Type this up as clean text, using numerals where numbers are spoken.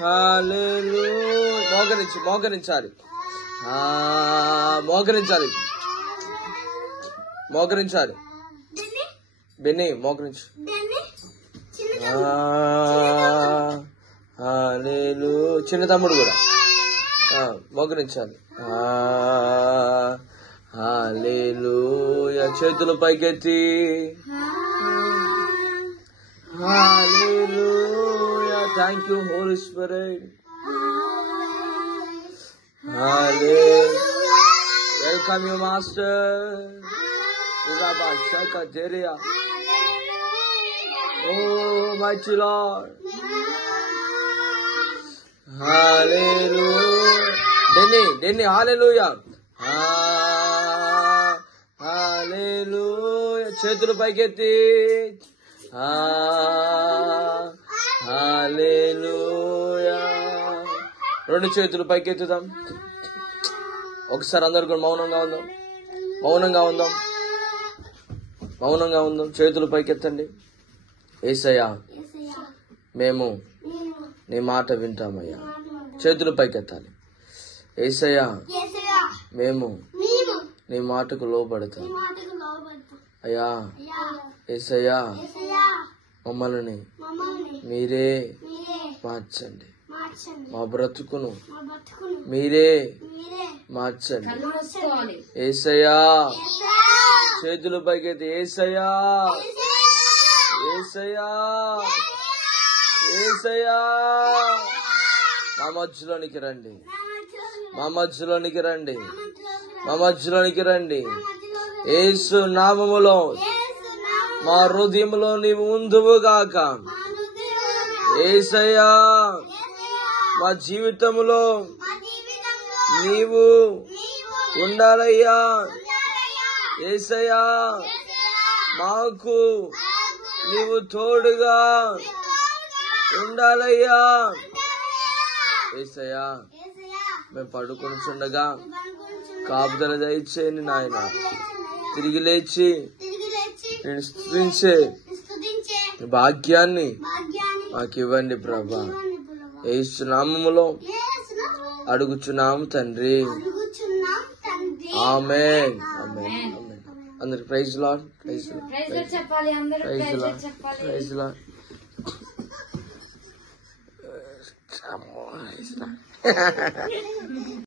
హల్లెలూయా. మోకరించాలి. మోకరించాలి. Benny మోకరించు. హల్లెలూయా. చిన్న తమ్ముడు కూడా మోకరించాలి. హల్లెలూయా. చేతులు పైకెత్తి hallelujah. Thank you Holy Spirit. Hallelujah. Welcome you master. Oh, mighty Lord. Hallelujah. Denny, hallelujah. Hallelujah. చేతులు పైకెత్తి హల్లెలూయా. రెండు చేతులు పైకెత్తుదాం. ఒకసారి అందరు కూడా మౌనంగా ఉందాం. చేతులు పైకెత్తండి. యేసయ్యా, మేము నీ మాట వింటామయ్యా. చేతులు పైకెత్తాలి. యేసయ్యా, మేము నీ మాటకు లోబడతాం అయ్యా. యేసయ్యా, మమ్మల్ని మీరే మార్చండి. మా బ్రతుకును మీరే మార్చండి. యేసయ్యా, చేతులు పైకెత్తి యేసయ్యా, మా మధ్యలోనికి రండి. యేసు నామములో మా హృదయంలో నీవు ఉందువుగాక. యేసయ్యా, మా జీవితంలో నీవు ఉండాలయ్యా. యేసయ్యా, మాకు నీవు తోడుగా ఉండాలయ్యా. యేసయ్యా, మేము పడుకొనిచుండగా కాపుదల దయచేయండి నాయన. తిరిగి లేచి నేను స్తుతించే భాగ్యాన్ని మాకివ్వండి ప్రభా. యేసు నామములో అడుగుచున్నాము తండ్రి. ఆమేన్. అందరికి ప్రైజ్ లార్డ్. Praise lord.